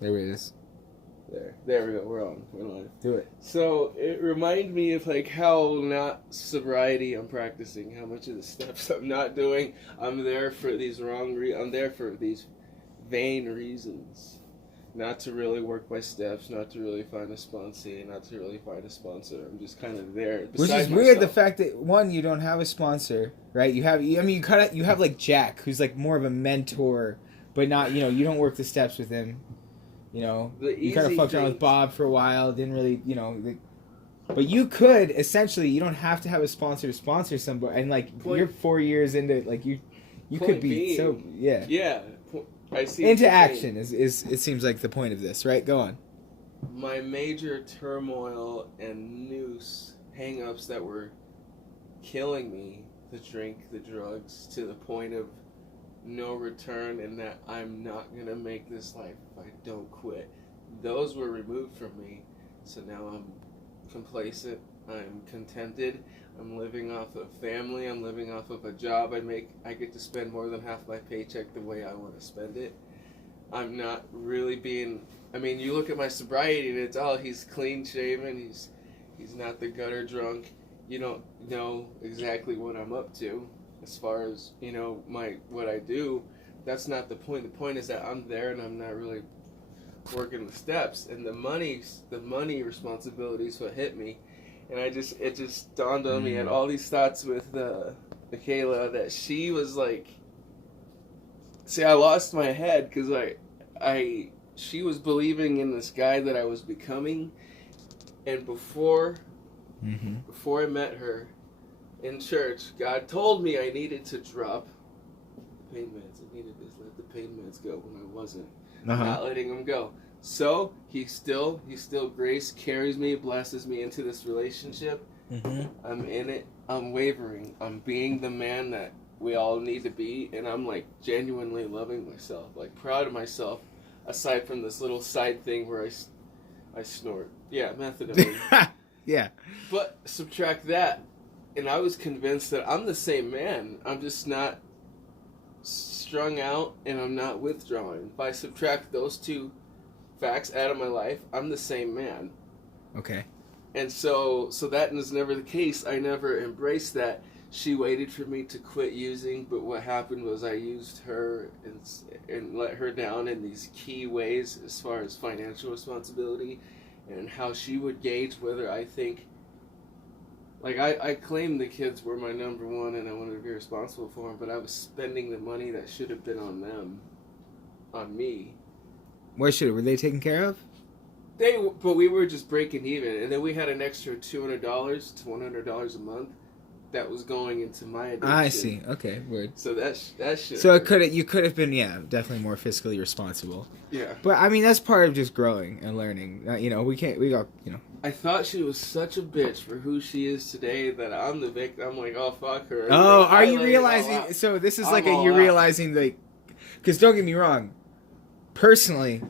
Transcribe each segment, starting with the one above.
There it is. There we go. We're on. We're live. Do it. So it reminded me of like how not sobriety I'm practicing, how much of the steps I'm not doing. I'm there for these I'm there for these vain reasons. Not to really work my steps, not to really find a sponsee, not to really find a sponsor. I'm just kind of there. Which is weird, the fact that, one, you don't have a sponsor, right? You have like Jack, who's like more of a mentor, but not, you don't work the steps with him. You kind of fucked around with Bob for a while, didn't really, but you could, essentially, you don't have to have a sponsor to sponsor somebody, and like, you're 4 years into it, like, you could be so, yeah. Yeah. I see. Into action is it seems like the point of this, right? Go on. My major turmoil and noose hang-ups that were killing me, the drink, the drugs, to the point of no return, and that I'm not going to make this life if I don't quit. Those were removed from me, so now I'm complacent, I'm contented, I'm living off of family, I'm living off of a job I get to spend more than half my paycheck the way I want to spend it. I'm not really you look at my sobriety and it's, he's clean shaven, he's not the gutter drunk. You don't know exactly what I'm up to as far as, what I do. That's not the point. The point is that I'm there and I'm not really working the steps, and the money responsibility is what hit me. And it just dawned on me, and all these thoughts with Michaela, that she was like, see, I lost my head because she was believing in this guy that I was becoming, and before I met her in church, God told me I needed to drop the pain meds. I needed to let the pain meds go when I wasn't not letting them go. So he still grace carries me, blesses me into this relationship. I'm in it. I'm wavering. I'm being the man that we all need to be, and I'm like genuinely loving myself, like proud of myself. Aside from this little side thing where I snort, methamphetamine. Yeah. But subtract that, and I was convinced that I'm the same man. I'm just not strung out, and I'm not withdrawing. If I subtract those two facts out of my life, I'm the same man. Okay. And so that was never the case. I never embraced that. She waited for me to quit using, but what happened was I used her and let her down in these key ways as far as financial responsibility and how she would gauge whether I think, like, I claimed the kids were my number one and I wanted to be responsible for them, but I was spending the money that should have been on them, on me. Were they taken care of? But we were just breaking even, and then we had an extra $200 to $100 a month that was going into my addiction. I see. Okay, weird. So that shit. So you could have been definitely more fiscally responsible. Yeah. But I mean that's part of just growing and learning. We got. I thought she was such a bitch for who she is today that I'm the victim. I'm like, oh fuck her. Oh, are you realizing? So this is you're realizing because don't get me wrong. Personally,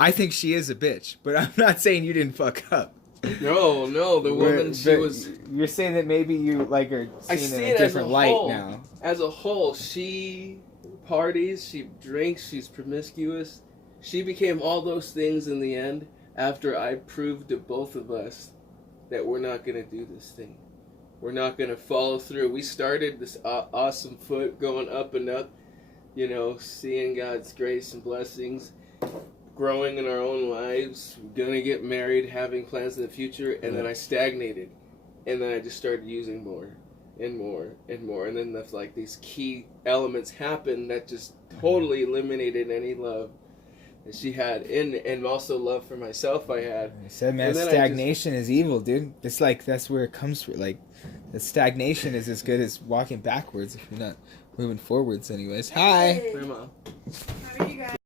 I think she is a bitch, but I'm not saying you didn't fuck up. No, the woman, she was... You're saying that maybe you like her seen in a different light now. As a whole, she parties, she drinks, she's promiscuous. She became all those things in the end after I proved to both of us that we're not going to do this thing. We're not going to follow through. We started this awesome foot going up and up, seeing God's grace and blessings, growing in our own lives, gonna get married, having plans in the future, and then I stagnated, and then I just started using more and more and more, and then these key elements happened that just totally eliminated any love that she had, and also love for myself I had. I said, man, stagnation is evil, dude. It's like that's where it comes from. Like, the stagnation is as good as walking backwards if you're not moving forwards. Anyways, hi. Grandma. How are you guys?